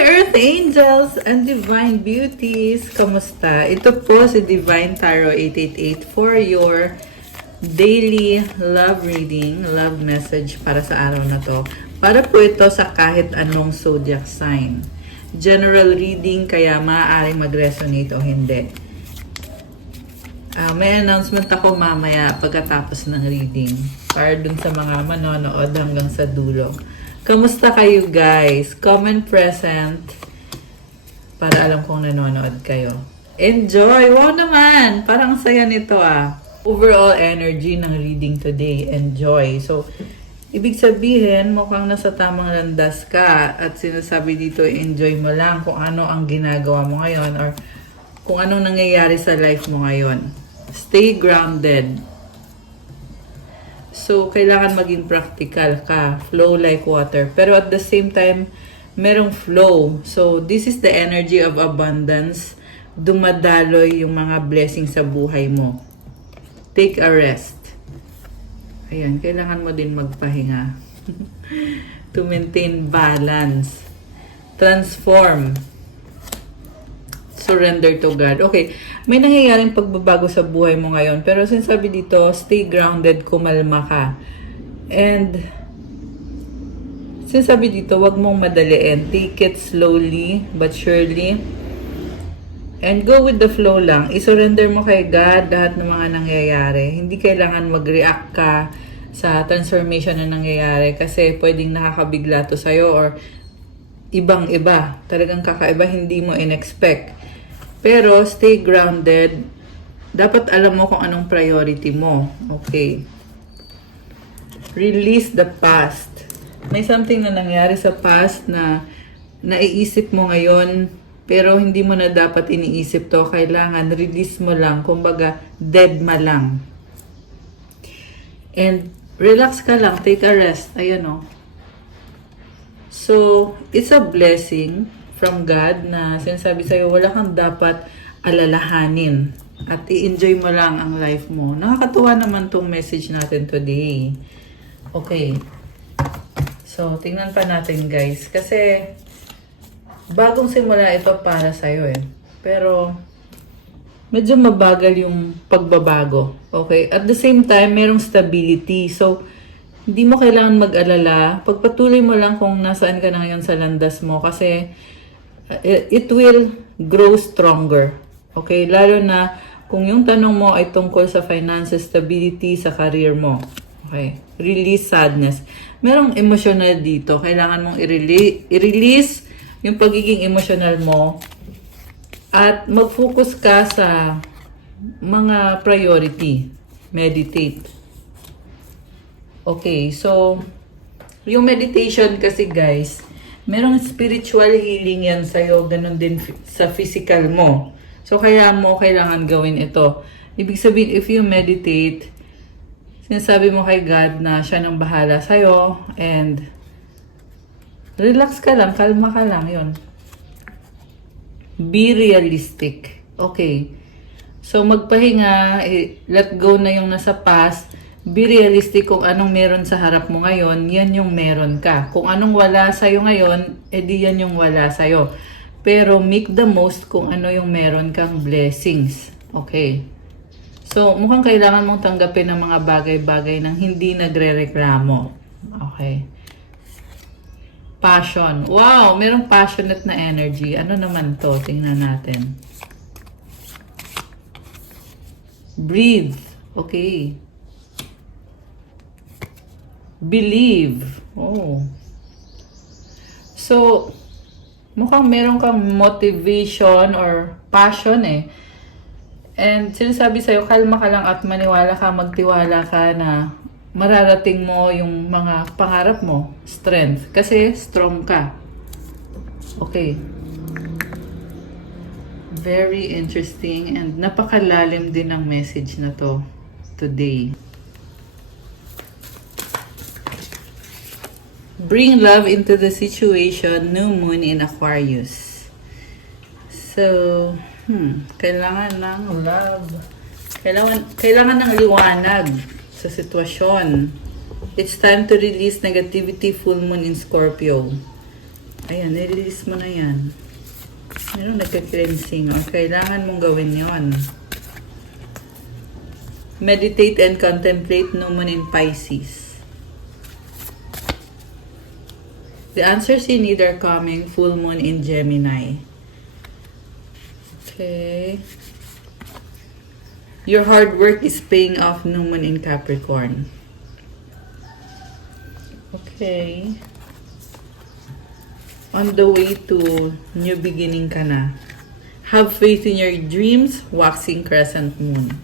Earth Angels and Divine Beauties! Kamusta? Ito po si Divine Tarot 888 for your daily love reading, love message para sa araw na to. Para po ito sa kahit anong zodiac sign. General reading, kaya maaaring mag-resonate o hindi. May announcement ako mamaya pagkatapos ng reading. Para dun sa mga manonood hanggang sa dulo. Kamusta kayo guys? Comment present para alam kong nanonood kayo. Enjoy! Wow naman! Parang saya nito ah. Overall energy ng reading today. Enjoy. So, ibig sabihin, mukhang nasa tamang landas ka at sinasabi dito, enjoy mo lang kung ano ang ginagawa mo ngayon or kung anong nangyayari sa life mo ngayon. Stay grounded. So, kailangan maging practical ka. Flow like water. Pero at the same time, merong flow. So, this is the energy of abundance. Dumadaloy yung mga blessings sa buhay mo. Take a rest. Ayan, kailangan mo din magpahinga. To maintain balance. Transform. Surrender to God. Okay, may nangyayaring pagbabago sa buhay mo ngayon. Pero sinasabi dito, stay grounded, kumalma ka. And sinasabi dito, wag mong madaliin. Take it slowly but surely. And go with the flow lang. I-surrender mo kay God lahat ng mga nangyayari. Hindi kailangan mag-react ka sa transformation na nangyayari kasi pwedeng nakakabigla to sa'yo or ibang-iba. Talagang kakaiba, hindi mo in-expect. Pero, stay grounded. Dapat alam mo kung anong priority mo. Okay. Release the past. May something na nangyari sa past na naiisip mo ngayon, pero hindi mo na dapat iniisip to. Kailangan, release mo lang. Kumbaga, dead ma lang. And, relax ka lang. Take a rest. Ayan o. So, it's a blessing from God na sinasabi sa'yo, wala kang dapat alalahanin at i-enjoy mo lang ang life mo. Nakakatuwa naman tong message natin today. Okay. So, tingnan pa natin guys. Kasi, bagong simula ito para sa'yo eh. Pero, medyo mabagal yung pagbabago. Okay? At the same time, merong stability. So, hindi mo kailangan mag-alala. Pagpatuloy mo lang kung nasaan ka na ngayon sa landas mo kasi it will grow stronger. Okay? Lalo na kung yung tanong mo ay tungkol sa finances, stability sa career mo. Okay? Release sadness. Merong emotional dito. Kailangan mong i-release yung pagiging emotional mo at mag-focus ka sa mga priority. Meditate. Okay, so yung meditation kasi guys, merong spiritual healing yan sa'yo, ganun din sa physical mo. So kaya mo kailangan gawin ito. Ibig sabihin, if you meditate, sinasabi mo kay God na siya nang bahala sa'yo and relax ka lang, kalma ka lang, yun. Be realistic. Okay. So magpahinga, let go na yung nasa past. Be realistic kung anong meron sa harap mo ngayon, yan yung meron ka. Kung anong wala sa'yo ngayon, edi yan yung wala sa'yo. Pero make the most kung ano yung meron kang blessings. Okay. So, mukhang kailangan mong tanggapin ng mga bagay-bagay nang hindi nagre-reklamo. Okay. Passion. Wow! Merong passionate na energy. Ano naman to? Tingnan natin. Breathe. Okay. Believe. Oh. So, mukhang meron kang motivation or passion eh. And sinasabi sa'yo, kalma ka lang at maniwala ka, magtiwala ka na mararating mo yung mga pangarap mo. Strength. Kasi strong ka. Okay. Very interesting and napakalalim din ang message na to today. Bring love into the situation, new moon in Aquarius. So, kailangan ng love. Kailangan ng liwanag sa sitwasyon. It's time to release negativity, full moon in Scorpio. Ayan, nirelease mo na yan. Meron nagka-cleansing. O, kailangan mong gawin yon. Meditate and contemplate new moon in Pisces. The answers you need are coming. Full moon in Gemini. Okay. Your hard work is paying off. New moon in Capricorn. Okay. On the way to new beginning ka na. Have faith in your dreams. Waxing crescent moon.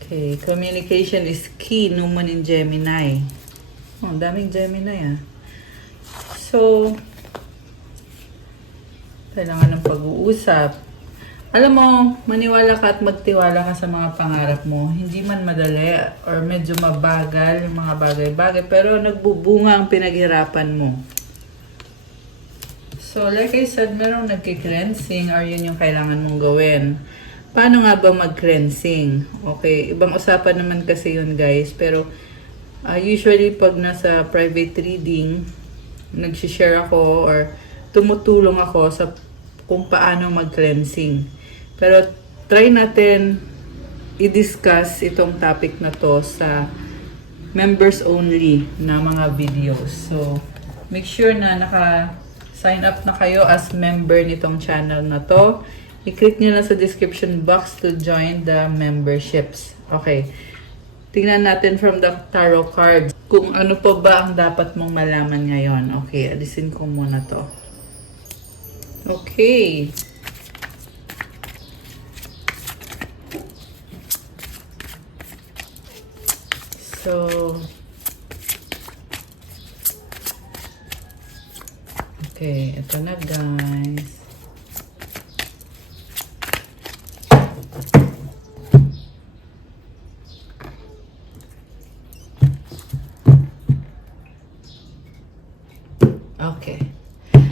Okay. Communication is key. New moon in Gemini. Oh, daming Gemini ah. So, kailangan ng pag-uusap. Alam mo, maniwala ka at magtiwala ka sa mga pangarap mo. Hindi man madali or medyo mabagal yung mga bagay-bagay, pero nagbubunga ang pinaghirapan mo. So, like I said, merong nagki-cleansing or yun yung kailangan mong gawin. Paano nga ba mag-cleansing? Okay, ibang usapan naman kasi yun guys, pero usually pag nasa private reading, nag-share ako or tumutulong ako sa kung paano mag-cleansing. Pero try natin i-discuss itong topic na to sa members only na mga videos. So, make sure na naka-sign up na kayo as member nitong channel na to. I-click nyo na sa description box to join the memberships. Okay. Tingnan natin from the tarot cards kung ano pa ba ang dapat mong malaman ngayon. Okay, alisin ko muna to. Okay. So, okay, ito na guys. Okay.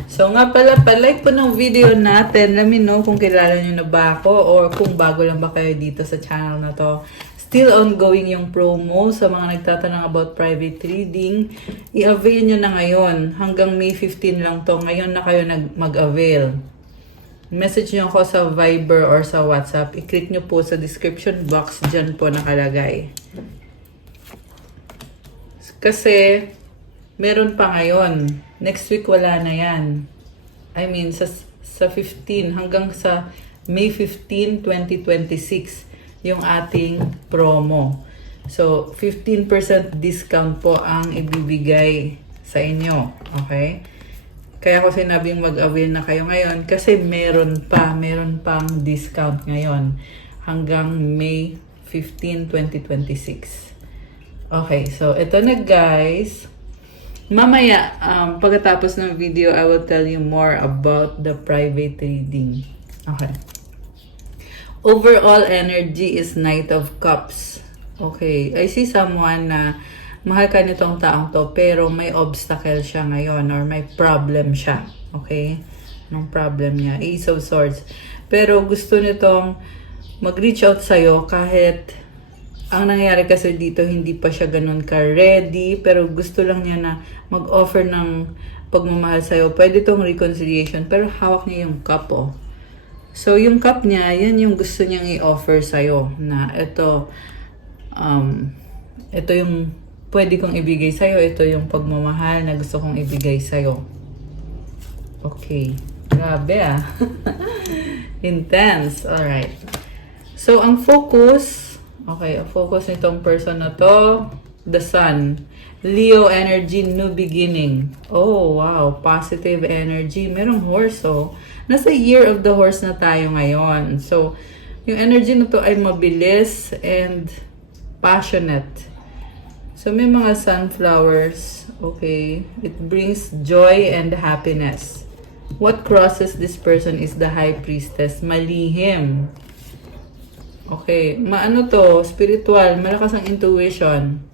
So nga pala, palike po ng video natin. Let me know kung kilala nyo na ba ako or kung bago lang ba kayo dito sa channel na to. Still ongoing yung promo sa mga nagtatanong about private reading. I-avail nyo na ngayon. Hanggang May 15 lang to. Ngayon na kayo mag-avail. Message nyo ako sa Viber or sa WhatsApp. I-click nyo po sa description box. Dyan po nakalagay. Kasi, meron pa ngayon. Next week wala na yan. I mean, sa 15 hanggang sa May 15, 2026 yung ating promo. So, 15% discount po ang ibibigay sa inyo. Okay? Kaya ko sinabing mag-avail na kayo ngayon kasi meron pang discount ngayon hanggang May 15, 2026. Okay, so ito na guys. Mamaya, pagkatapos ng video, I will tell you more about the private reading. Okay. Overall energy is Knight of Cups. Okay. I see someone na mahal ka nitong taong to, pero may obstacle siya ngayon or may problem siya. Okay? Anong problem niya? Ace of Swords. Pero gusto nitong mag-reach out sa'yo kahit ang nangyayari kasi dito, hindi pa siya ganun ka-ready, pero gusto lang niya na mag-offer ng pagmamahal sa'yo. Pwede itong reconciliation, pero hawak niya yung cup, oh. So, yung cup niya, yan yung gusto niyang i-offer sa'yo, na ito yung pwede kong ibigay sa'yo, ito yung pagmamahal na gusto kong ibigay sa'yo. Okay. Grabe, ah. Intense. Alright. So, ang focus, okay, ang focus nitong person na to, the Sun. Leo energy, new beginning. Oh, wow. Positive energy. Merong horse, oh. Nasa year of the horse na tayo ngayon. So, yung energy na to ay mabilis and passionate. So, may mga sunflowers. Okay. It brings joy and happiness. What crosses this person is the High Priestess. Malihim. Okay, maano to, spiritual, malakas ang intuition.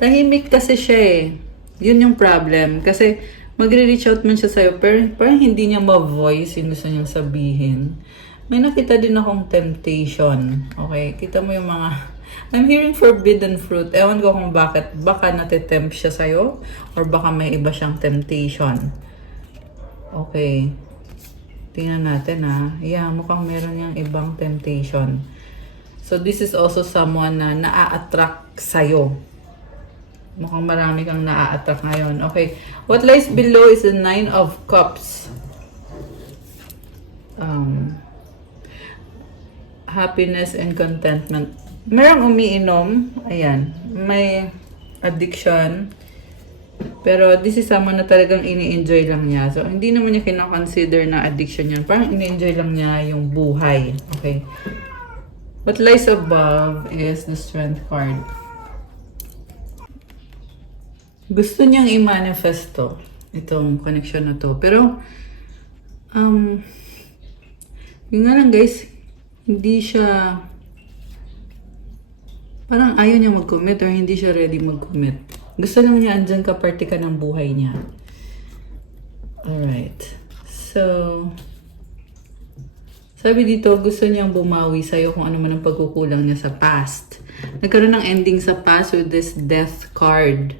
Tahimik kasi siya eh. Yun yung problem. Kasi magre-reach out man siya sa'yo, pero parang hindi niya ma-voice yung gusto niyang sabihin. May nakita din akong temptation. Okay, kita mo yung mga I'm hearing forbidden fruit. Ewan ko kung bakit. Baka natitempt siya sa'yo or baka may iba siyang temptation. Okay. Tingnan natin ha. Yeah, mukhang meron niyang ibang temptation. So, this is also someone na naa-attract sa'yo. Mukhang marami kang naa-attract ngayon. Okay. What lies below is the 9 of Cups. Happiness and contentment. Merong umiinom. Ayan. May addiction. Pero this is someone na talagang ini-enjoy lang niya. So, hindi naman niya kina-consider na addiction yan. Parang ini-enjoy lang niya yung buhay. Okay. What lies above is the Strength card. Gusto niyang i-manifest to. Itong connection na to. Pero, yun nga lang guys, hindi siya, parang ayaw niya mag-commit or hindi siya ready mag-commit. Gusto lang niya andyan ka, parte ka ng buhay niya. Alright. So, sabi dito, gusto niyang bumawi sa'yo kung ano man ang pagkukulang niya sa past. Nagkaroon ng ending sa past with this Death card.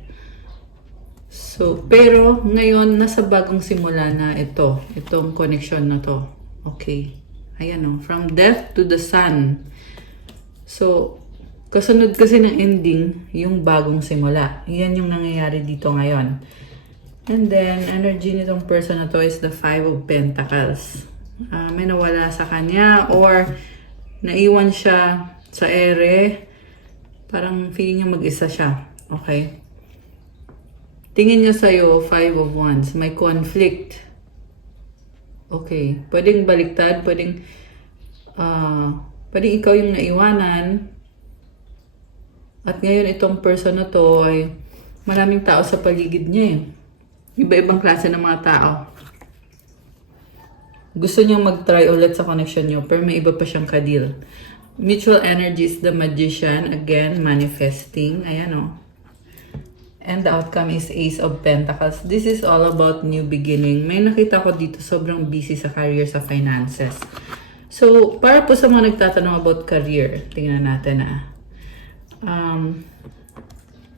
So, pero ngayon, nasa bagong simula na ito. Itong connection na to. Okay. Ayan o. From death to the sun. So, kasunod kasi ng ending, yung bagong simula. Yan yung nangyayari dito ngayon. And then, energy nitong person na to is the 5 of Pentacles. May nawala sa kanya or naiwan siya sa ere. Parang feeling niya mag-isa siya. Okay? Tingin niya sa'yo, 5 of Wands. May conflict. Okay. Pwedeng baliktad. Pwedeng ikaw yung naiwanan. At ngayon itong person na to ay maraming tao sa paligid niya eh. Iba-ibang klase ng mga tao. Gusto niyang mag-try ulit sa connection niyo, pero may iba pa siyang kadil. Mutual energy is the Magician. Again, manifesting. Ayan o. And the outcome is Ace of Pentacles. This is all about new beginning. May nakita ko dito, sobrang busy sa career, sa finances. So, para po sa mga nagtatanong about career, tingnan natin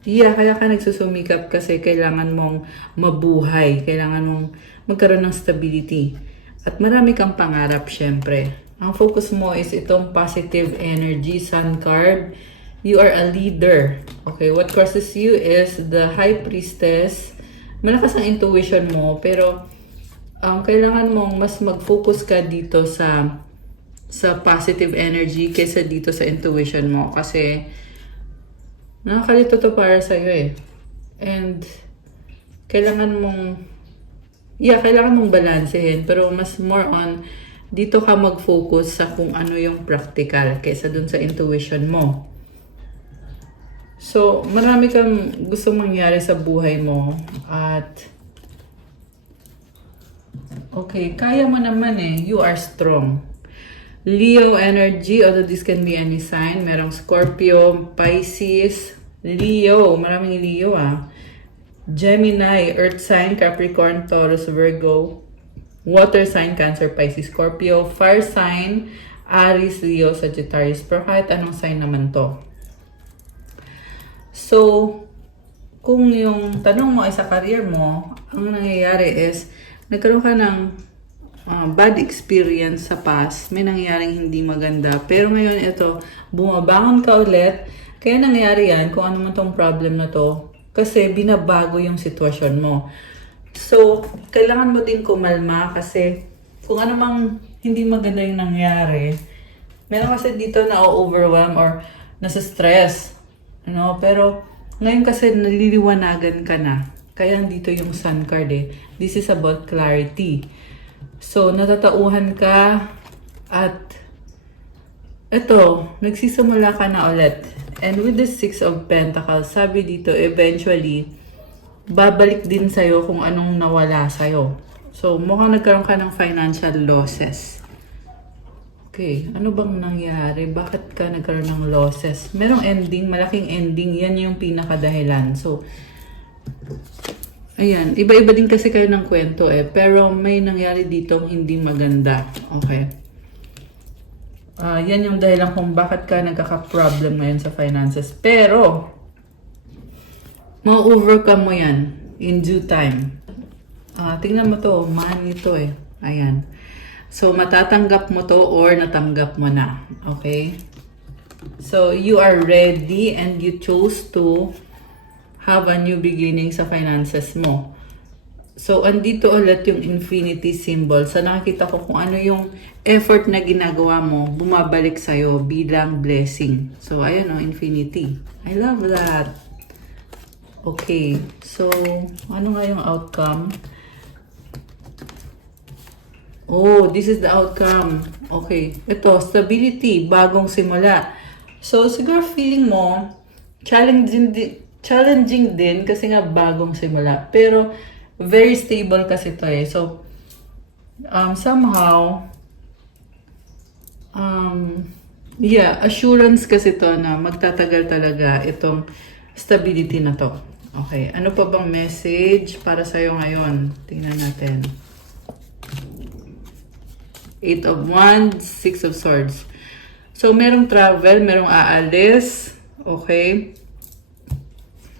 kaya ka nagsusumikap kasi kailangan mong mabuhay. Kailangan mong magkaroon ng stability. At marami kang pangarap, syempre. Ang focus mo is itong positive energy, Sun card. You are a leader. Okay, what crosses you is the High Priestess. Malakas ang intuition mo, pero kailangan mong mas mag-focus ka dito sa positive energy kaysa dito sa intuition mo. Kasi nakakalito to para sa'yo eh. And kailangan mong balansehin. Pero mas more on, dito ka mag-focus sa kung ano yung practical kaysa dun sa intuition mo. So, marami kang gusto mangyari sa buhay mo. At, okay, kaya mo naman eh. You are strong. Leo energy, although this can be any sign. Merong Scorpio, Pisces, Leo. Maraming Leo Gemini, Earth sign, Capricorn, Taurus, Virgo. Water sign, Cancer, Pisces, Scorpio. Fire sign, Aries, Leo, Sagittarius. Pero kahit anong sign naman to. So, kung yung tanong mo ay sa career mo, ang nangyayari is, nagkaroon ka ng bad experience sa past, may nangyayaring hindi maganda. Pero ngayon ito, bumabangon ka ulit, kaya nangyayari yan kung ano man tong problem na to, kasi binabago yung sitwasyon mo. So, kailangan mo din kumalma kasi kung ano mang hindi maganda yung nangyari, meron kasi dito na overwhelm or nasa stress. Pero ngayon kasi naliliwanagan ka na. Kaya dito yung Sun card eh. This is about clarity. So, natatauhan ka at eto, nagsisimula ka na ulit. And with the 6 of Pentacles, sabi dito, eventually, babalik din sa'yo kung anong nawala sa'yo. So, mukhang nagkaroon ka ng financial losses. Okay, ano bang nangyari? Bakit ka nagkaroon ng losses? Merong ending, malaking ending. Yan yung pinakadahilan. So, ayan. Iba-iba din kasi kayo ng kwento eh. Pero may nangyari dito hindi maganda. Okay. Yan yung dahilan kung bakit ka nagkaka-problem ngayon sa finances. Pero, ma-overcome mo yan in due time. Tingnan mo to, money to eh. Ayan. So, matatanggap mo to or natanggap mo na. Okay? So, you are ready and you chose to have a new beginning sa finances mo. So, andito ulit yung infinity symbol. So, nakikita ko kung ano yung effort na ginagawa mo, bumabalik sa'yo bilang blessing. So, ayan o, infinity. I love that. Okay. So, ano nga yung outcome? Oh, this is the outcome. Okay. Ito, stability, bagong simula. So, siguro feeling mo, challenging din kasi nga bagong simula. Pero, very stable kasi to eh. So, somehow, assurance kasi to na magtatagal talaga itong stability na to. Okay, ano pa bang message para sa'yo ngayon? Tingnan natin. 8 of Wands, 6 of Swords. So, merong travel, merong aalis. Okay.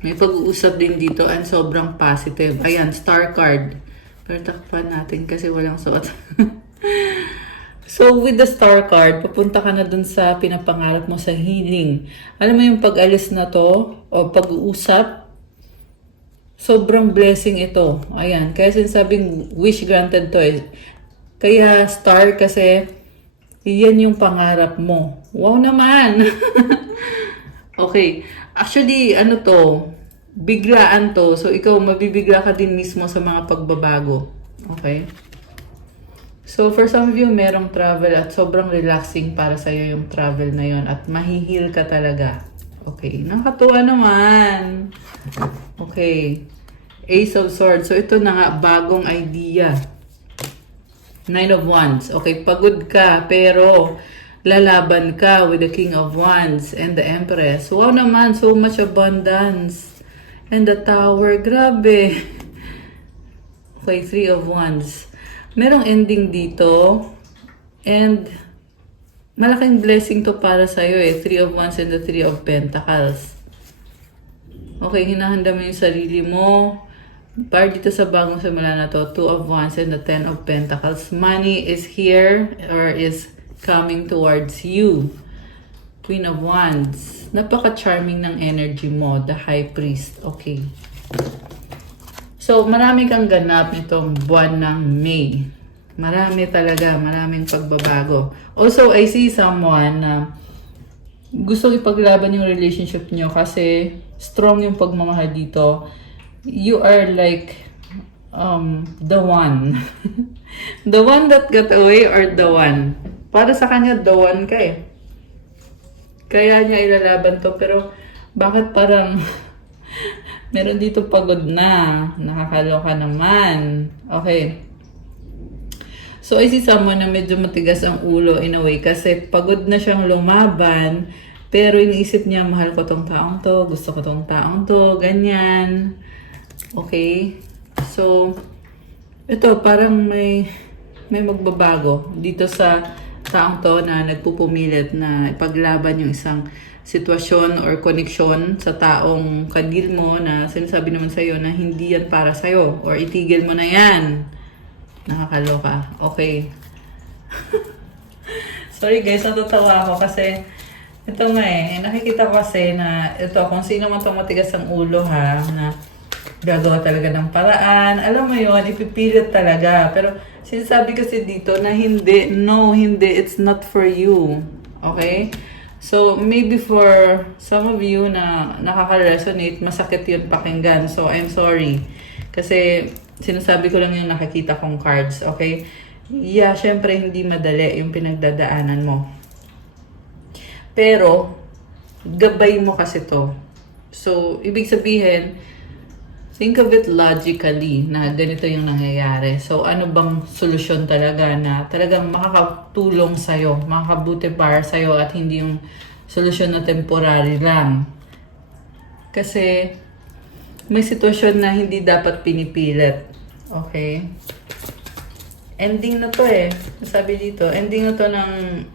May pag-uusap din dito and sobrang positive. Ayan, star card. Pero takpan natin kasi walang suot. So, with the star card, papunta ka na dun sa pinapangarap mo sa healing. Alam mo yung pag-alis na to, o pag-uusap, sobrang blessing ito. Ayan, kaya sinasabing wish granted to eh. Kaya star kasi, yan yung pangarap mo. Wow naman! Okay. Actually, ano to, biglaan to. So, ikaw, mabibigla ka din mismo sa mga pagbabago. Okay? So, for some of you, merong travel at sobrang relaxing para sa'yo yung travel na yon at mahihil ka talaga. Okay. Nakatuwa naman. Okay. Ace of Swords. So, ito na nga, bagong idea. 9 of Wands. Okay, pagod ka, pero lalaban ka with the King of Wands and the Empress. Wow naman, so much abundance. And the Tower, grabe. Okay, 3 of Wands. Merong ending dito. And malaking blessing to para sa'yo eh. 3 of Wands and the 3 of Pentacles. Okay, hinahanda mo yung sarili mo. Para dito sa bagong simula na to, 2 of Wands and the 10 of Pentacles. Money is here or is coming towards you. Queen of Wands. Napaka-charming ng energy mo, the High Priest. Okay. So, marami kang ganap nitong buwan ng May. Marami talaga, maraming pagbabago. Also, I see someone na gusto ipaglaban yung relationship nyo kasi strong yung pagmamahal dito. You are like the one. The one that got away or the one. Para sa kanya, the one ka eh. Kaya niya ilalaban to. Pero bakit parang meron dito pagod na. Nakakaloka naman. Okay. So, I see someone na medyo matigas ang ulo in a way kasi pagod na siyang lumaban. Pero iniisip niya, mahal ko tong taong to, gusto ko tong taong to, ganyan. Okay? So, ito parang may magbabago dito sa taong to na nagpupumilit na ipaglaban yung isang sitwasyon or connection sa taong kadil mo na sinasabi naman sa'yo na hindi yan para sa'yo or itigil mo na yan. Nakakaloka. Okay. Sorry guys, natatawa ako kasi ito nga eh, nakikita ko kasi na ito, kung sino man itong matigas ang ulo ha, na gagawa talaga ng paraan. Alam mo yon, ipipilit talaga. Pero sinasabi kasi dito na hindi, no, hindi, it's not for you. Okay? So, maybe for some of you na nakaka-resonate, masakit yun pakinggan. So, I'm sorry. Kasi sinasabi ko lang yung nakikita kong cards. Okay? Yeah, syempre hindi madali yung pinagdadaanan mo. Pero, gabay mo kasi to. So, ibig sabihin, think of it logically na ganito yung nangyayari. So, ano bang solusyon talaga na talagang makakatulong sa'yo, makakabuti para sa'yo at hindi yung solusyon na temporary lang. Kasi, may sitwasyon na hindi dapat pinipilit. Okay? Ending na to eh. Sabi dito, ending na to ng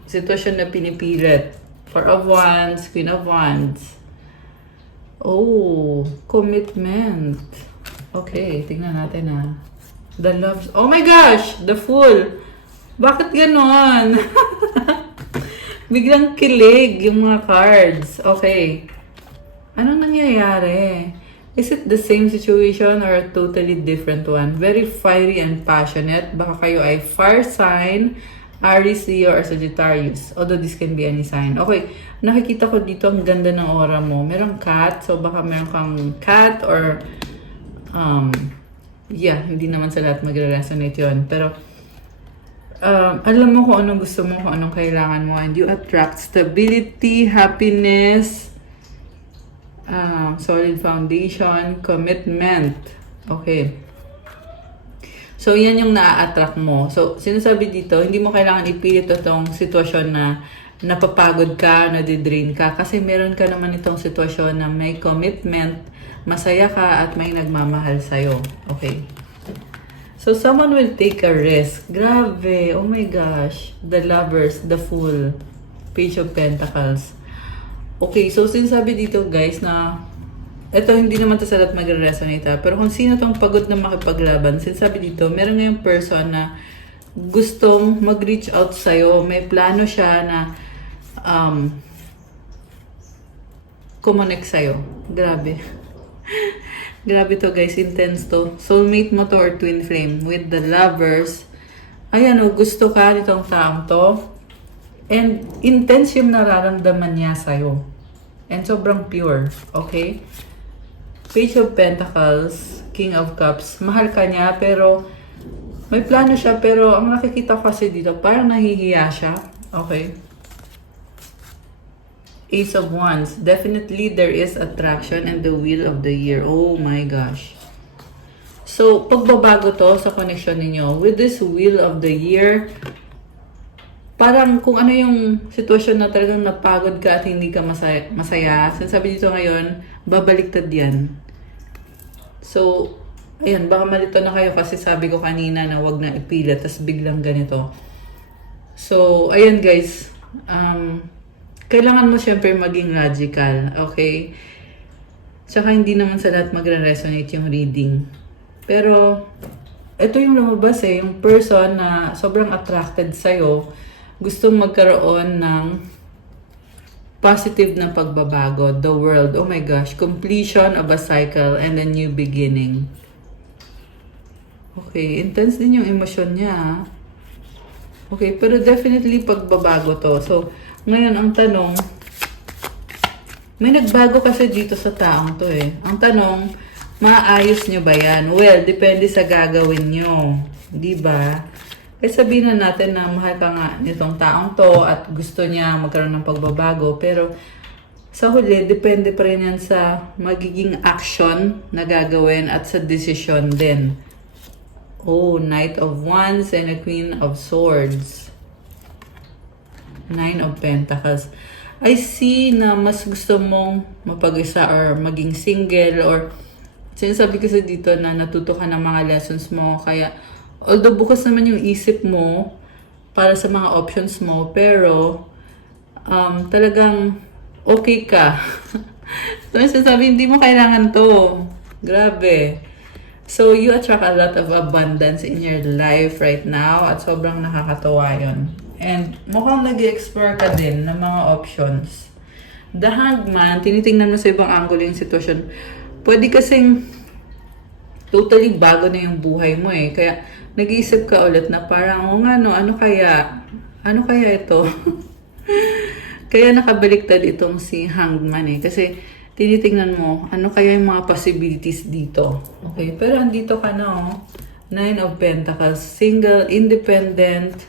sitwasyon na pinipilit. Four of Wands, Queen of Wands. Oh, commitment. Okay, tingnan natin ha. The loves. Oh my gosh! The Fool! Bakit ganon? Biglang kilig yung mga cards. Okay. Anong nangyayari? Is it the same situation or a totally different one? Very fiery and passionate. Baka kayo ay fire sign, Aries, Leo, or Sagittarius. Although this can be any sign. Okay, nakikita ko dito ang ganda ng aura mo. Merong cat, so baka meron kang cat or yeah, hindi naman sa lahat magre-resonate yun. Pero alam mo kung anong gusto mo, kung anong kailangan mo, and you attract stability, happiness, solid foundation, commitment. Okay. So, yan yung naa-attract mo. So, sinasabi dito, hindi mo kailangan ipilit itong sitwasyon na napapagod ka, nadidrain ka. Kasi meron ka naman itong sitwasyon na may commitment, masaya ka, at may nagmamahal sa'yo. Okay. So, someone will take a risk. Grabe. Oh my gosh. The Lovers, the Fool, Page of Pentacles. Okay, so sinasabi dito guys na ito hindi naman to sa lahat magre-resonate pero kung sino tong pagod na makipaglaban, sinasabi dito, meron ngayong person na gustong mag-reach out sa'yo, may plano siya na connect sa'yo. Grabe. Grabe to guys, intense to. Soulmate mo to or twin flame with the Lovers. Ayan gusto ka nitong taong to. And intense yung nararamdaman niya sa'yo. And sobrang pure. Okay? Page of Pentacles, King of Cups. Mahal ka niya, pero may plano siya, pero ang nakikita kasi dito, parang nahihiya siya. Okay? Ace of Wands. Definitely there is attraction and the wheel of the year. Oh my gosh. So, pagbabago to sa connection ninyo. With this wheel of the year, parang kung ano yung sitwasyon na talagang napagod ka at hindi ka masaya, sinasabi dito ngayon, babaliktad yan. So, ayun, baka malito na kayo kasi sabi ko kanina na wag na ipilit, tas biglang ganito. So, ayun guys, kailangan mo syempre maging logical, okay? Tsaka hindi naman sa lahat magre-resonate yung reading. Pero, ito yung lumabas yung person na sobrang attracted sa'yo, gustong magkaroon ng positive na pagbabago. The world, oh my gosh, completion of a cycle and a new beginning. Okay, intense din yung emosyon niya. Okay, pero definitely pagbabago to. So, ngayon ang tanong, may nagbago kasi dito sa taong to Ang tanong, maayos nyo ba yan? Well, depende sa gagawin nyo. Diba? Kaya sabihin na natin na mahal ka nga nitong taong to at gusto niya magkaroon ng pagbabago. Pero sa huli, depende pa rin yan sa magiging action na gagawin at sa decision din. Oh, Knight of Wands and a Queen of Swords. Nine of Pentacles. I see na mas gusto mong mapag-isa or maging single or sinasabi kasi dito na natuto ka ng mga lessons mo. Kaya although bukas naman yung isip mo para sa mga options mo, pero talagang okay ka. So, sabi, hindi mo kailangan to. Grabe. So, you attract a lot of abundance in your life right now at sobrang nakakatawa yun. And mukhang nag-explore ka din ng mga options. The Hangman, tinitingnan mo sa ibang angulo yung sitwasyon. Pwede kasing totally bago na yung buhay mo Kaya, nag-iisip ka ulit na parang, ano kaya ito? Kaya nakabaliktad itong si Hangman Kasi, tinitingnan mo, ano kaya yung mga possibilities dito? Okay, pero andito ka na Nine of Pentacles, single, independent.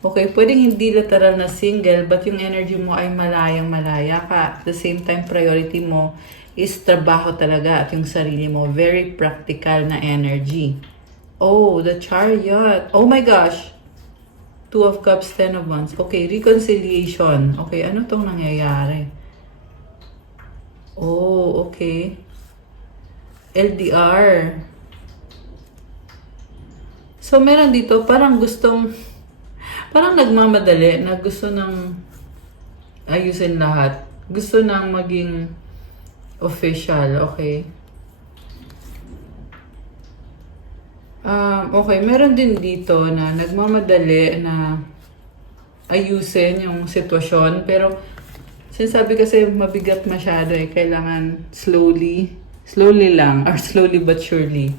Okay, pwedeng hindi literal na single, but yung energy mo ay malayang-malaya ka. At the same time, priority mo is trabaho talaga at yung sarili mo. Very practical na energy. Oh, the Chariot. Oh my gosh. Two of Cups, Ten of Wands. Okay, reconciliation. Okay, ano tong nangyayari? Oh, okay. LDR. So, meron dito, parang nagmamadali na gusto ng ayusin lahat. Gusto nang maging official, okay? Okay, meron din dito na nagmamadali na ayusin yung sitwasyon. Pero, sinasabi kasi mabigat masyado eh. Kailangan slowly lang, or slowly but surely.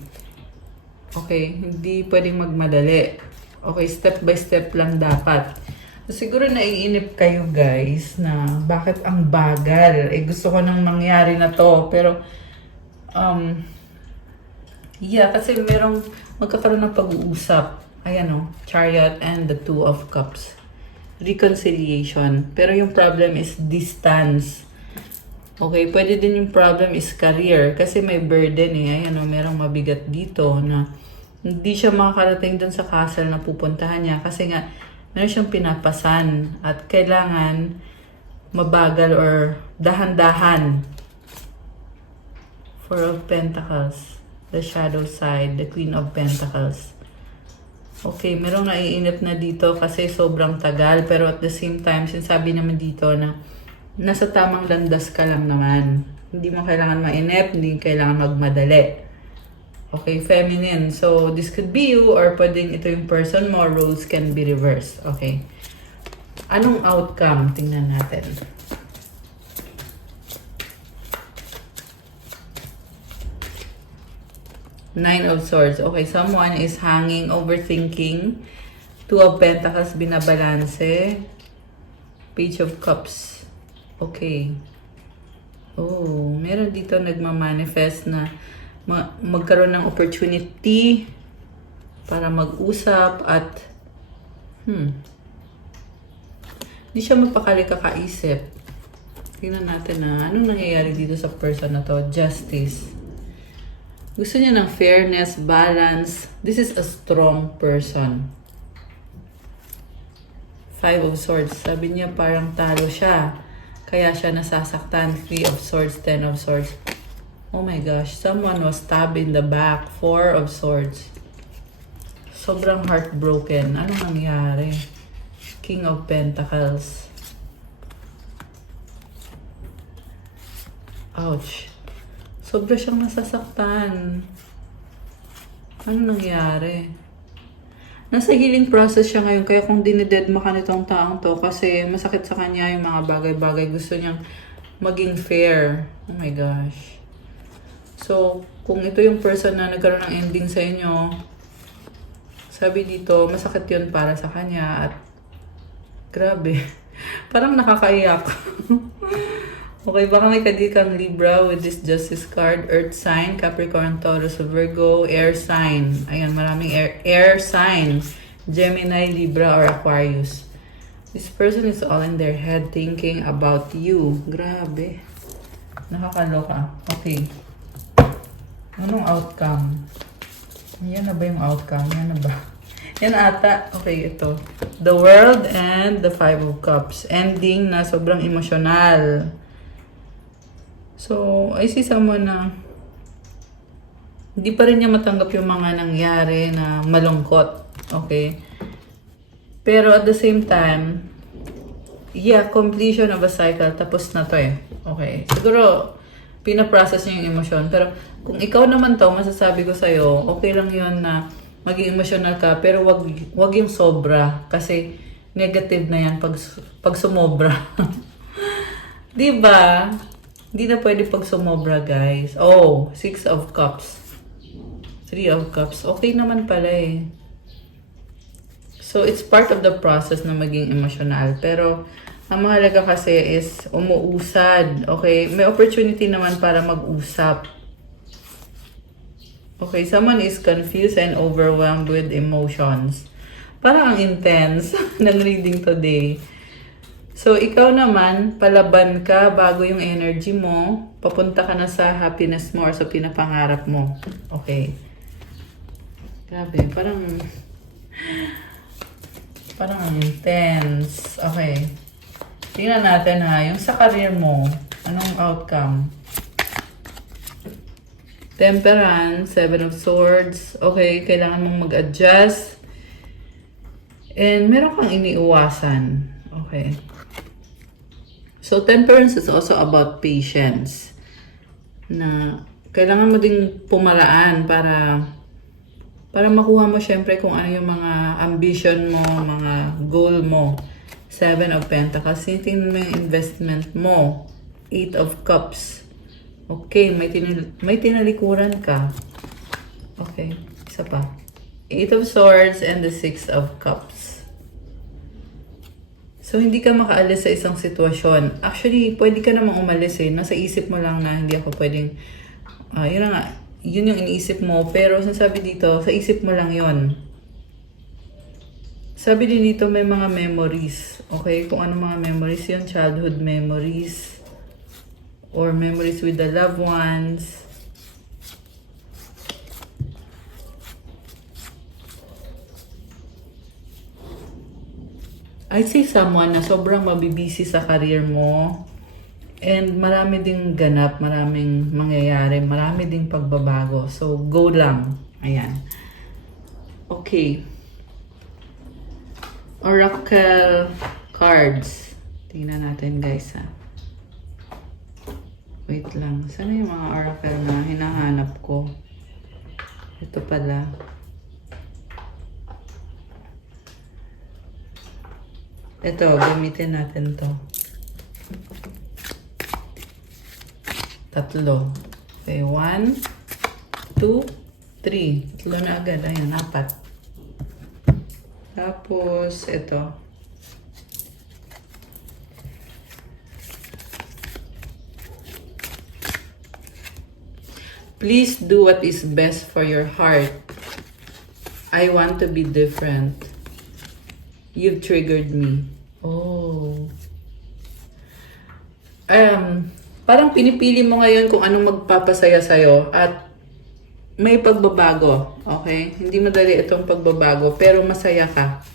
Okay, hindi pwedeng magmadali. Okay, step by step lang dapat. So, siguro naiinip kayo guys na bakit ang bagal. Eh gusto ko nang mangyari na to. Pero, yeah, kasi magkakaroon ng pag-uusap. Ayan o, Chariot and the Two of Cups. Reconciliation. Pero yung problem is distance. Okay, pwede din yung problem is career. Kasi may burden eh. Ayan o, merong mabigat dito na hindi siya makakarating dun sa castle na pupuntahan niya. Kasi nga, meron siyang pinapasan. At kailangan mabagal or dahan-dahan. Four of Pentacles. The shadow side. The Queen of Pentacles. Okay, merong naiinip na dito kasi sobrang tagal. Pero at the same time, sinasabi naman dito na nasa tamang landas ka lang naman. Hindi mo kailangan mainip, hindi kailangan magmadali. Okay, feminine. So, this could be you or pwedeng ito yung person mo. Roles can be reversed. Okay. Anong outcome? Tingnan natin. Nine of Swords. Okay, someone is hanging, overthinking. Two of Pentacles, binabalanse. Page of Cups. Okay. Oh, meron dito nagmamanifest na magkaroon ng opportunity para mag-usap at hindi siya mapakali kakaisip. Tingnan natin na anong nangyayari dito sa person na to. Justice. Gusto niya ng fairness, balance. This is a strong person. Five of Swords. Sabi niya parang talo siya. Kaya siya nasasaktan. Three of Swords, Ten of Swords. Oh my gosh, someone was stabbed in the back. Four of Swords. Sobrang heartbroken. Ano nangyari? King of Pentacles. Ouch. Sobra siyang nasasaktan. Ano nangyari? Nasa healing process siya ngayon. Kaya kung dinidedma ka nitong taong to, kasi masakit sa kanya yung mga bagay-bagay. Gusto niyang maging fair. Oh my gosh. So, kung ito yung person na nagkaroon ng ending sa inyo, sabi dito, masakit yun para sa kanya at grabe. Parang nakakaiyak. Okay, baka may kadikang Libra with this Justice card. Earth sign, Capricorn, Taurus, Virgo, air sign. Ayan, maraming air sign. Gemini, Libra, or Aquarius. This person is all in their head thinking about you. Grabe. Nakakaloka. Okay. Anong outcome? Yan na ba yung outcome? Yan na ba? Yan ata. Okay, ito. The World and the Five of Cups. Ending na sobrang emosyonal. So, I see someone na hindi pa rin niya matanggap yung mga nangyari na malungkot. Okay? Pero at the same time, yeah, completion of a cycle. Tapos na to eh. Okay. Siguro, pinaprocess niya yung emosyon. Pero kung ikaw naman to, masasabi ko sa'yo, okay lang yun na maging emotional ka, pero wag yung sobra. Kasi negative na yan pag sumobra. Diba? Hindi na pwede pag sumobra, guys. Oh, Six of Cups. Three of Cups. Okay naman pala eh. So, it's part of the process na maging emotional. Pero, ang mahalaga kasi is umuusad. Okay? May opportunity naman para mag-usap. Okay, someone is confused and overwhelmed with emotions. Parang ang intense ng reading today. So, ikaw naman, palaban ka bago yung energy mo. Papunta ka na sa happiness mo or sa pinapangarap mo. Okay. Grabe, parang intense. Okay. Tingnan natin ha, yung sa career mo, anong outcome? Temperance, Seven of Swords. Okay, kailangan mong mag-adjust. And meron kang iniiwasan. Okay. So, temperance is also about patience. Na kailangan mo ding pumaraan para makuha mo syempre kung ano yung mga ambition mo, mga goal mo. Seven of Pentacles. Tingnan mo yung investment mo. Eight of Cups. Okay, may tinalikuran ka. Okay, isa pa. Eight of Swords and the Six of Cups. So, hindi ka makaalis sa isang sitwasyon. Actually, pwede ka namang umalis eh. Nasa isip mo lang na hindi ako pwedeng... yun na nga. Yun yung iniisip mo. Pero, sabi dito, sa isip mo lang yun. Sabi din dito, may mga memories. Okay? Kung ano mga memories yun. Childhood memories. Or memories with the loved ones. I see someone na sobrang mabibisi sa career mo. And marami ding ganap, maraming mangyayari, marami ding pagbabago. So, go lang. Ayan. Okay. Oracle cards. Tingnan natin guys ha. Wait lang. Sana yung mga oracle na hinahanap ko? Ito pala. Ito, gamitin natin to. Tatlo. Okay, 1, 2, 3. Tatlo na agad. Ayan, 4. Tapos, ito. Please do what is best for your heart. I want to be different. You've triggered me. Oh. Parang pinipili mo ngayon kung anong magpapasaya sa'yo at may pagbabago. Okay? Hindi madali itong pagbabago pero masaya ka.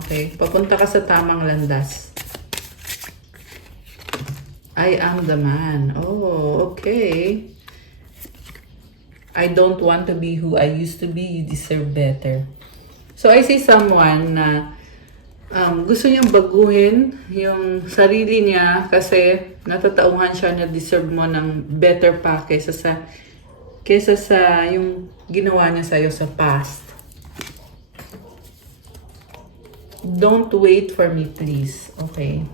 Okay? Papunta ka sa tamang landas. I am the man. Oh, okay. I don't want to be who I used to be. You deserve better. So, I see someone na gusto niyang baguhin yung sarili niya kasi natatauhan siya na deserve mo ng better pa kaysa sa yung ginawa niya sa'yo sa past. Don't wait for me, please. Okay.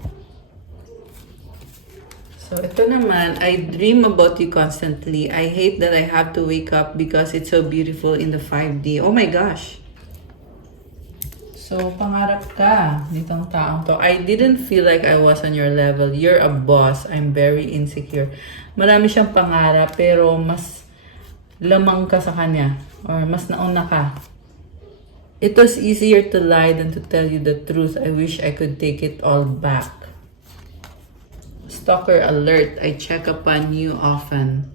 So, ito naman, I dream about you constantly. I hate that I have to wake up because it's so beautiful in the 5D. Oh my gosh! So, pangarap ka nitong taong to. I didn't feel like I was on your level. You're a boss. I'm very insecure. Marami siyang pangarap, pero mas lamang ka sa kanya. Or mas nauna ka. It was easier to lie than to tell you the truth. I wish I could take it all back. Stalker alert. I check upon you often.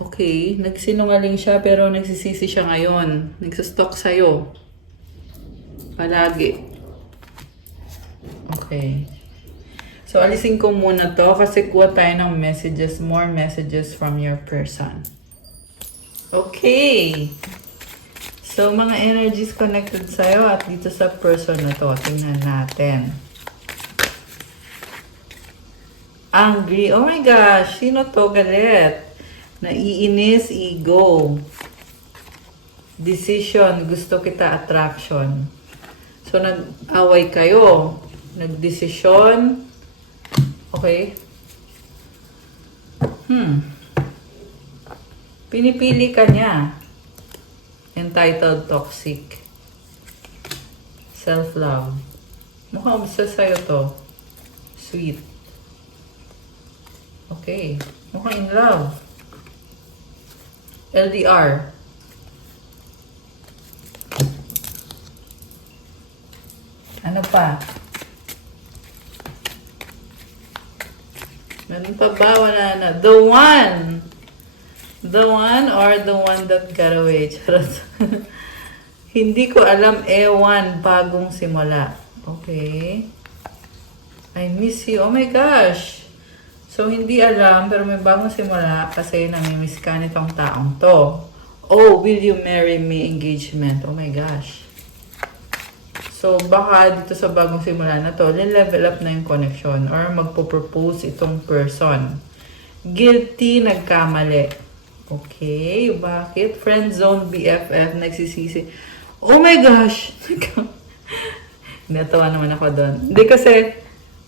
Okay, nagsinungaling siya pero nagsisisi siya ngayon. Nagsastalk sa'yo. Palagi. Okay. So, alisin ko muna to kasi kuha tayo ng messages, more messages from your person. Okay. So, mga energies connected sa'yo at dito sa person na to. Tingnan natin. Angry. Oh my gosh. Sino to? Galit. Naiinis. Ego. Decision. Gusto kita. Attraction. So, nag-away kayo. Nag-desisyon. Okay. Pinipili ka niya. Entitled, toxic. Self-love. Mukhang obsessed sa'yo to. Sweet. Okay. Mukhang in love. LDR. Ano pa? Meron pa ba? Wala na. The one! The one or the one that got away? Charot. Hindi ko alam. Ewan. Bagong simula. Okay. I miss you. Oh my gosh. So, hindi alam, pero may bagong simula kasi namimiss ka nitong taong to. Oh, will you marry me engagement? Oh my gosh. So, baka dito sa bagong simula na to, level up na yung connection or magpo-propose itong person. Guilty, nagkamali. Okay, bakit? Friend zone, BFF, nagsisisi. Oh my gosh! Natawa naman ako doon. Hindi kasi,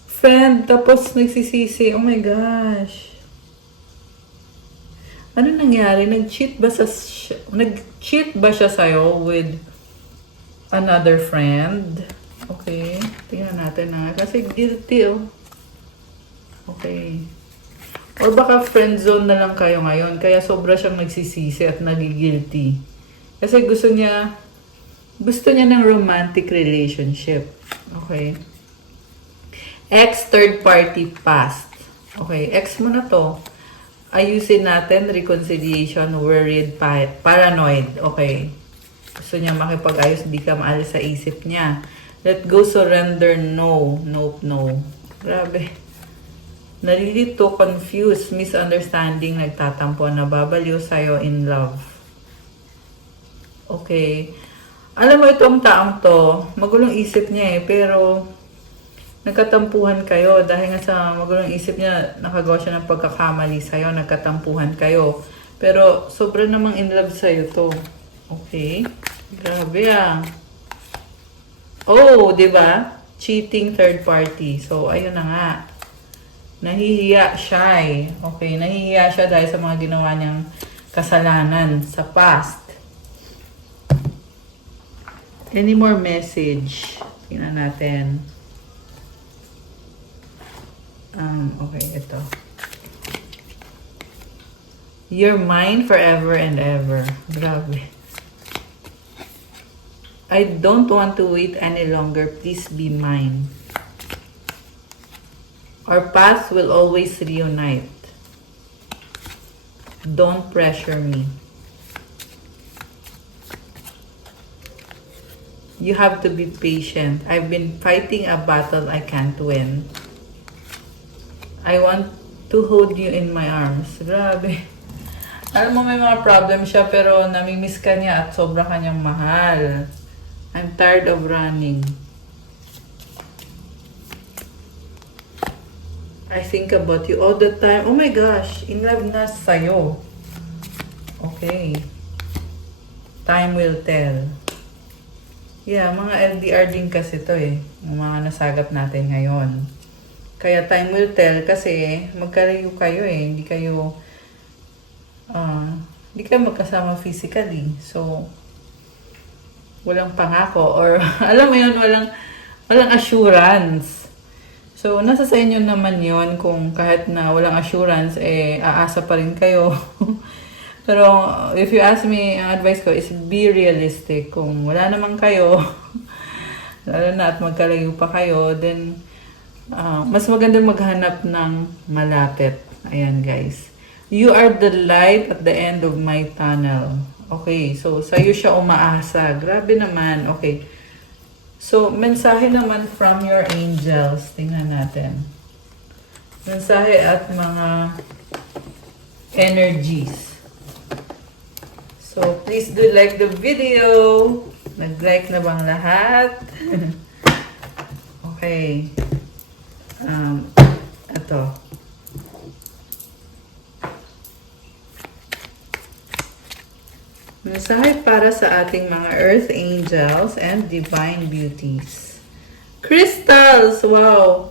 friend, tapos nagsisisi. Oh my gosh. Ano nangyari? Nag-cheat ba siya sa'yo with another friend? Okay. Tingnan natin na. Kasi guilty, oh. Okay. Or baka friend zone na lang kayo ngayon. Kaya sobra siyang nagsisisi at nagigilty. Kasi gusto niya ng romantic relationship. Okay. Ex, third party, past. Okay. Ex mo na to. Ayusin natin. Reconciliation, worried, paranoid. Okay. Gusto niya makipag-ayos. Di ka maalis sa isip niya. Let go, surrender, no. Nope, no. Grabe. Nalilito, confused, misunderstanding, nagtatampo, nababaliw sa'yo, in love. Okay. Alam mo itong taong to, magulong isip niya pero nagkatampuhan kayo dahil nga sa magulong isip niya, nakagawa siya ng pagkakamali sa'yo, nagkatampuhan kayo. Pero sobra namang in love sa'yo to. Okay. Grabe Oh, di ba? Cheating third party. So, ayun na nga. Nahihiya siya Okay, nahihiya siya dahil sa mga ginawa niyang kasalanan sa past. Any more message? Tingnan natin. Okay, ito. You're mine forever and ever. Grabe. I don't want to wait any longer. Please be mine. Our paths will always reunite. Don't pressure me. You have to be patient. I've been fighting a battle I can't win. I want to hold you in my arms. Grabe. Alam mo, may mga problem siya pero namimiss ka niya at sobra kanyang mahal. I'm tired of running. I think about you all the time. Oh my gosh, in love na sa'yo. Okay. Time will tell. Yeah, mga LDR din kasi to yung mga nasagap natin ngayon. Kaya time will tell kasi magkalayo kayo Hindi kayo magkasama physically. So, walang pangako or alam mo yun, walang assurance. So, nasa sa inyo naman yon kung kahit na walang assurance, aasa pa rin kayo. Pero, if you ask me, ang advice ko is be realistic. Kung wala naman kayo, lalo na at magkalayo pa kayo, then, mas maganda maghanap ng malapit. Ayan, guys. You are the light at the end of my tunnel. Okay, so, sa'yo siya umaasa. Grabe naman. Okay. So, mensahe naman from your angels. Tingnan natin. Mensahe at mga energies. So, please do like the video. Nag-like na bang lahat? Okay. Ito. Mensahe para sa ating mga earth angels and divine beauties. Crystals! Wow!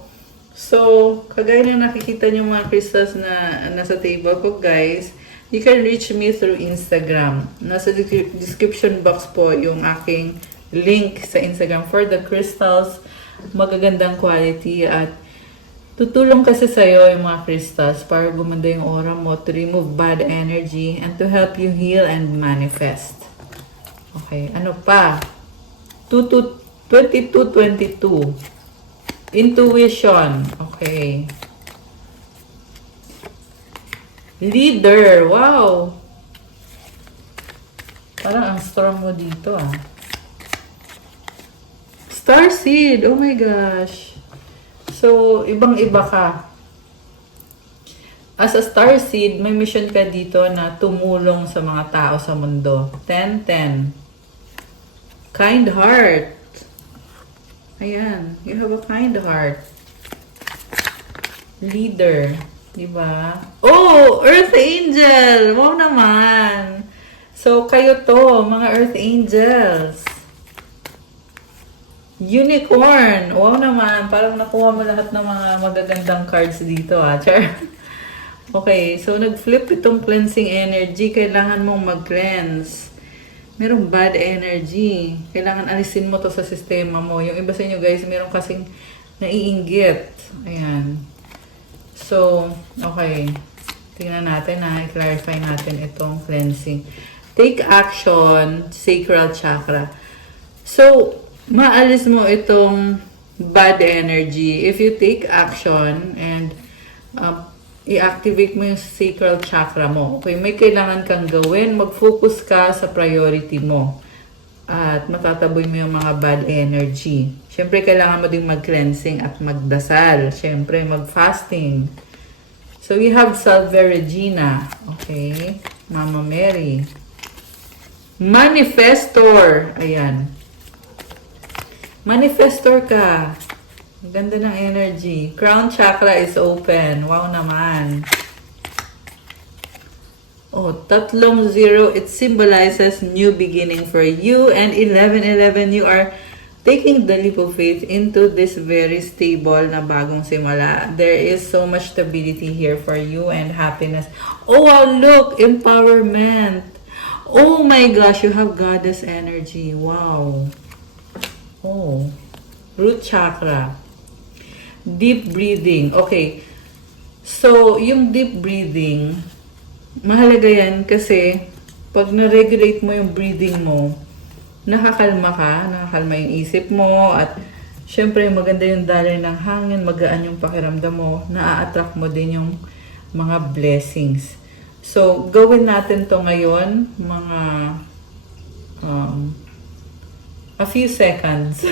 So, kagaya na nakikita niyo mga crystals na nasa table ko, guys, you can reach me through Instagram. Nasa description box po yung aking link sa Instagram for the crystals. Magagandang quality at tutulong kasi sa'yo yung mga crystals para gumanda yung aura mo, to remove bad energy, and to help you heal and manifest. Okay, ano pa? 2222. Intuition. Okay. Leader. Wow! Parang ang strong mo dito Starseed. Oh my gosh. So, ibang-iba ka. as a star seed, may mission ka dito na tumulong sa mga tao sa mundo. 10-10. Kind heart. Ayan. You have a kind heart. Leader. Diba? Oh! Earth Angel! Wow naman! So, kayo to, mga Earth Angels. Unicorn! Wow naman! Parang nakuha mo lahat ng mga magagandang cards dito, Char. Okay, so nag-flip itong cleansing energy. Kailangan mong mag-cleanse. Merong bad energy. Kailangan alisin mo to sa sistema mo. Yung iba sa inyo guys, meron kasing naiinggit. Ayan. So, okay. Tingnan natin i-clarify natin itong cleansing. Take action, sacral chakra. So, maalis mo itong bad energy. If you take action and i-activate mo yung sacral chakra mo. Okay, may kailangan kang gawin. Mag-focus ka sa priority mo. At matataboy mo yung mga bad energy. Siyempre, kailangan mo din mag-cleansing at magdasal. Siyempre, mag-fasting. So, we have Salve Regina. Okay. Mama Mary. Manifestor. Ayan. Manifestor ka. Ang ganda ng energy. Crown chakra is open. Wow naman. Oh, 3-0. It symbolizes new beginning for you. And 11-11, you are taking the leap of faith into this very stable na bagong simula. There is so much stability here for you and happiness. Oh, wow, look! Empowerment. Oh my gosh, you have goddess energy. Wow. Oh. Root chakra. Deep breathing. Okay. So, yung deep breathing, mahalaga yan kasi pag na-regulate mo yung breathing mo, nakakalma ka, nakakalma yung isip mo, at syempre maganda yung daloy ng hangin, magaan yung pakiramdam mo, na-attract mo din yung mga blessings. So, gawin natin to ngayon, mga a few seconds.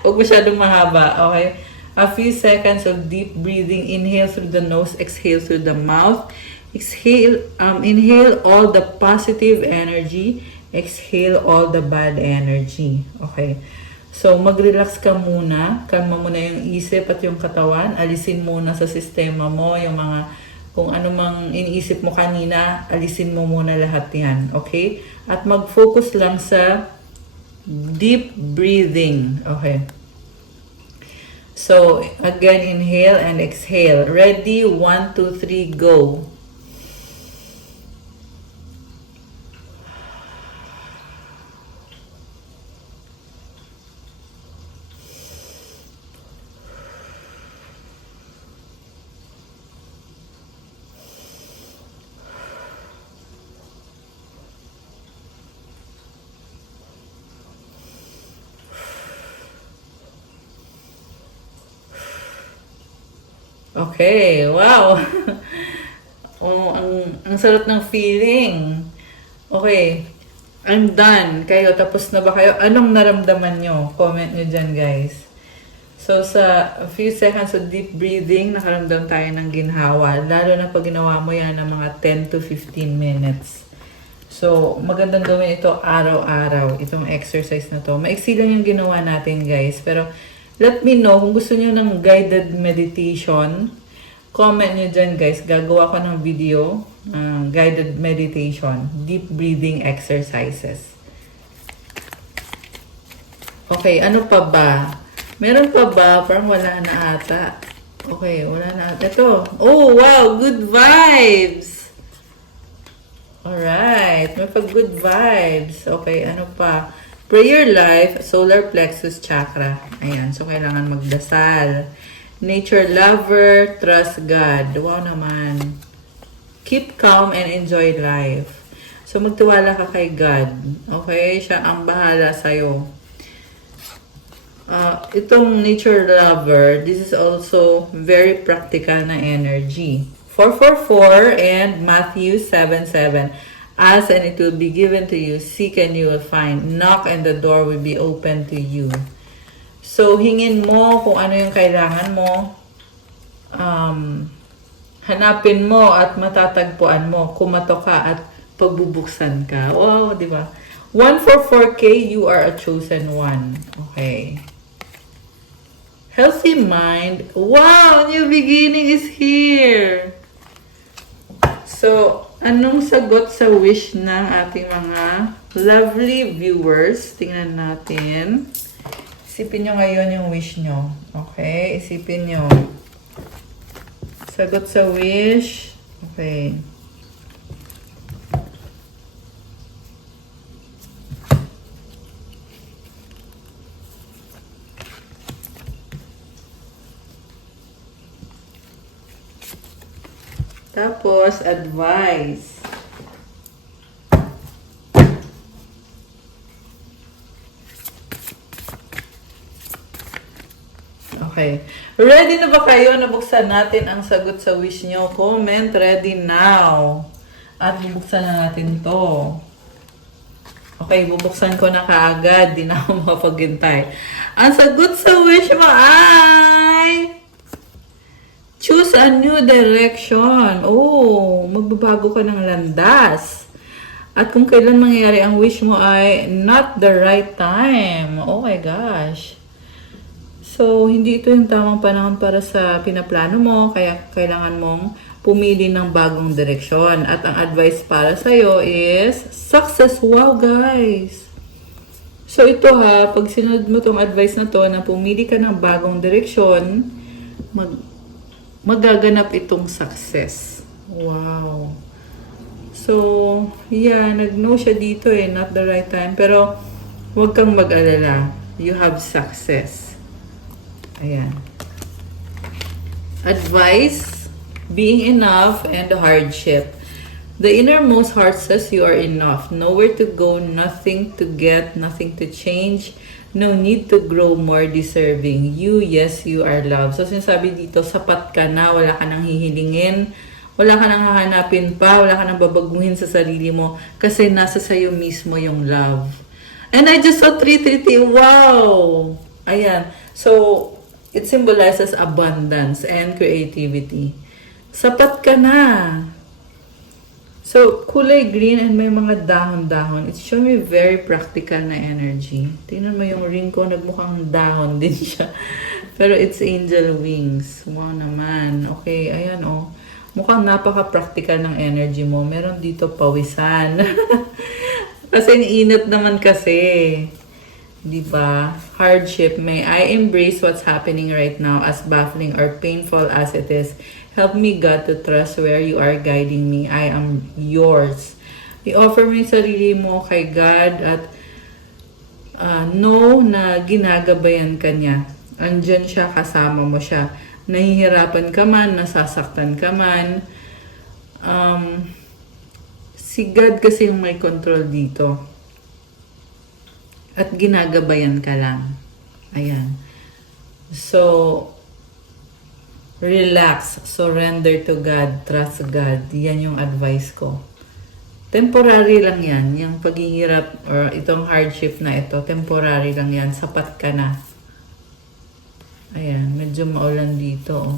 Huwag masyadong mahaba, okay? A few seconds of deep breathing. Inhale through the nose, exhale through the mouth. Exhale, inhale all the positive energy. Exhale all the bad energy. Okay. So, mag-relax ka muna. Kalma muna yung isip at yung katawan. Alisin muna sa sistema mo yung mga, kung ano mang iniisip mo kanina, alisin mo muna lahat yan. Okay? At mag-focus lang sa deep breathing. Okay. So, again, inhale and exhale. Ready? 1, 2, 3, go. Okay, wow. Oh, ang sarap ng feeling. Okay, I'm done. Kayo, tapos na ba kayo? Anong naramdaman nyo? Comment nyo dyan, guys. So, sa a few seconds of deep breathing, nakaramdam tayo ng ginhawa. Lalo na pag ginawa mo yan ng mga 10 to 15 minutes. So, magandang gawin ito araw-araw, itong exercise na to. Maiksi lang yung ginawa natin, guys. Pero, let me know kung gusto niyo ng guided meditation. Comment nyo dyan, guys. Gagawa ko ng video, guided meditation, deep breathing exercises. Okay, ano pa ba? Meron pa ba? Parang wala na ata. Okay, wala na ata. Ito. Oh, wow! Good vibes! Alright. May pag good vibes. Okay, ano pa? Prayer life, solar plexus chakra. Ayan, so kailangan magdasal. Nature lover, trust God. Wow naman. Keep calm and enjoy life. So magtiwala ka kay God. Okay? Siya ang bahala sa'yo. Itong nature lover, this is also very practical na energy. 444 and Matthew 7:7. Ask and it will be given to you. Seek and you will find. Knock and the door will be open to you. So, hingin mo kung ano yung kailangan mo. hanapin mo at matatagpuan mo. Kumato ka at pagbubuksan ka. Wow, di ba? 144K, you are a chosen one. Okay. Healthy mind. Wow, new beginning is here. So, anong sagot sa wish ng ating mga lovely viewers? Tingnan natin. Isipin nyo ngayon yung wish nyo. Okay? Isipin nyo. Sagot sa wish. Okay. Tapos, advice. Okay. Ready na ba kayo? Nabuksan natin ang sagot sa wish nyo. Comment, ready now. At bubuksan na natin to. Okay, bubuksan ko na kaagad. Di na ako makapaghintay. Ang sagot sa wish mo ay... choose a new direction. Oh, magbabago ka ng landas. At kung kailan mangyayari ang wish mo ay not the right time. Oh my gosh. So, hindi ito yung tamang panahon para sa pinaplano mo. Kaya kailangan mong pumili ng bagong direksyon. At ang advice para sa'yo is success. Wow, guys. So, ito ha, pag sinunod mo tong advice na to na pumili ka ng bagong direksyon, magaganap itong success. Wow. So, yeah, nag-no siya dito not the right time. Pero, huwag kang mag-alala. You have success. Ayan. Advice, being enough and hardship. The innermost heart says you are enough. Nowhere to go, nothing to get, nothing to change. No need to grow more deserving. You, yes, you are loved. So, sinasabi dito, sapat ka na, wala ka nang hihilingin, wala ka nang hahanapin pa, wala ka nang babaguhin sa sarili mo, kasi nasa sayo mismo yung love. And I just saw 333. Wow! Ayan. So, it symbolizes abundance and creativity. Sapat ka na. So, kulay green and may mga dahon-dahon. It's showing me very practical na energy. Tingnan mo yung ring ko, nagmukhang dahon din siya. Pero it's angel wings. Wow naman. Okay, ayan oh. Mukhang napaka-practical ng energy mo. Meron dito pawisan. Kasi niinit naman kasi. Diba? Hardship. May I embrace what's happening right now as baffling or painful as it is. Help me, God, to trust where you are guiding me. I am yours. I-offer mo yung sarili mo kay God at know na ginagabayan ka niya. Andyan siya, kasama mo siya. Nahihirapan ka man, nasasaktan ka man. Si God kasi yung may control dito. At ginagabayan ka lang. Ayan. So, relax, surrender to God, trust God. Yan yung advice ko. Temporary lang yan. Yung paghihirap or itong hardship na ito, temporary lang yan. Sapat ka na. Ayan, medyo maulan dito. Oh.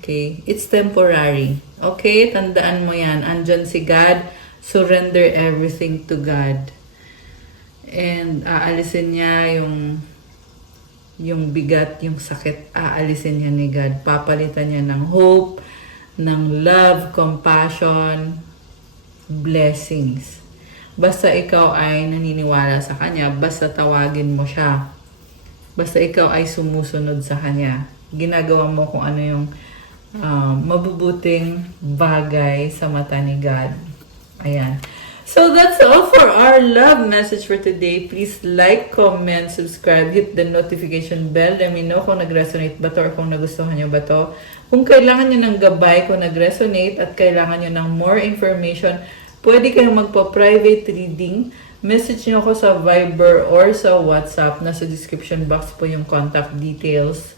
Okay, it's temporary. Okay, tandaan mo yan. Andyan si God, surrender everything to God. And aalisin niya yung bigat, yung sakit, aalisin niya ni God. Papalitan niya ng hope, ng love, compassion, blessings. Basta ikaw ay naniniwala sa Kanya, basta tawagin mo siya. Basta ikaw ay sumusunod sa Kanya. Ginagawa mo kung ano yung mabubuting bagay sa mata ni God. Ayan. So that's all for our love message for today. Please like, comment, subscribe, hit the notification bell. Let me know kung nag-resonate ba to or kung nagustuhan nyo ba to. Kung kailangan nyo ng gabay, kung nag-resonate at kailangan nyo ng more information, pwede kayong magpa-private reading. Message nyo ako sa Viber or sa WhatsApp. Nasa description box po yung contact details.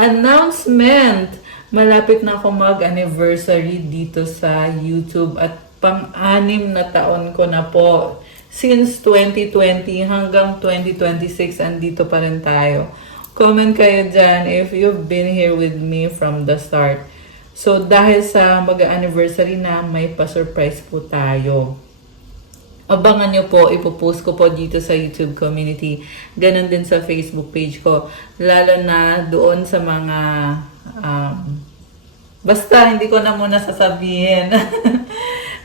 Announcement! Malapit na ako mag-anniversary dito sa YouTube at pang-anim na taon ko na po. Since 2020 hanggang 2026, andito pa rin tayo. Comment kayo dyan if you've been here with me from the start. So, dahil sa mag-anniversary na, may pa-surprise po tayo. Abangan nyo po, ipopost ko po dito sa YouTube community. Ganon din sa Facebook page ko. Lalo na doon sa mga... basta, hindi ko na muna sasabihin.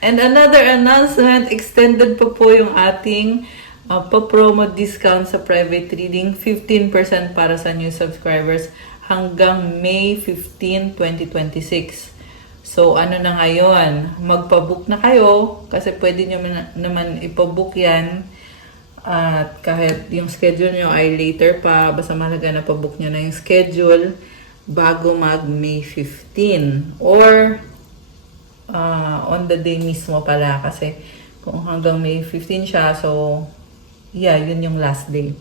And another announcement, extended po yung ating pa-promo discount sa private reading. 15% para sa new subscribers hanggang May 15, 2026. So, ano na ngayon? Magpa-book na kayo kasi pwede nyo naman ipa-book yan. At kahit yung schedule nyo ay later pa, basta mahalaga na pa-book nyo na yung schedule bago mag-May 15. Or on the day mismo pala kasi kung hanggang May 15 siya, so yeah, yun yung last day.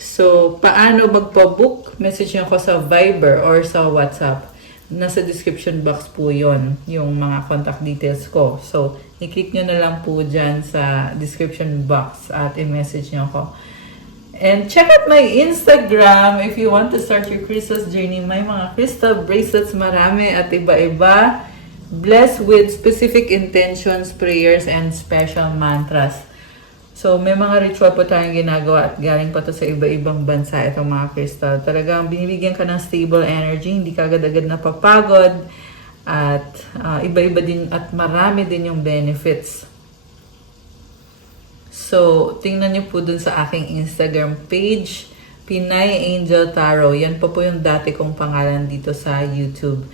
So, paano magpa-book? Message nyo ako sa Viber or sa WhatsApp. Nasa description box po yon yung mga contact details ko. So, i-click nyo na lang po dyan sa description box at i-message nyo ako. And check out my Instagram if you want to start your Christmas journey. May mga crystal bracelets marami at iba-iba. Blessed with specific intentions, prayers, and special mantras. So, may mga ritual po tayong ginagawa at galing pa to sa iba-ibang bansa itong mga crystal. Talagang binibigyan ka ng stable energy, hindi ka agad-agad napapagod at iba-iba din at marami din yung benefits. So, tingnan niyo po dun sa aking Instagram page, Pinay Angel Tarot. Yan po yung dati kong pangalan dito sa YouTube.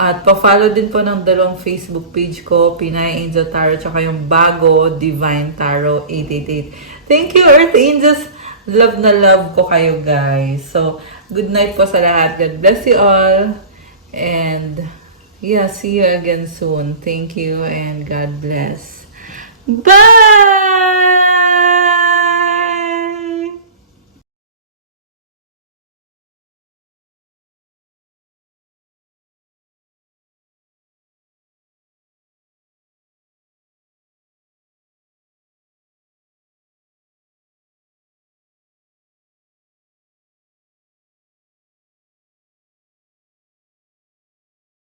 At pa-follow din po ng dalawang Facebook page ko, Pinay Angel Tarot, tsaka yung bago, Divine Tarot 888. Thank you, Earth Angels! Love na love ko kayo, guys. So, good night po sa lahat. God bless you all. And, yeah, see you again soon. Thank you and God bless. Bye!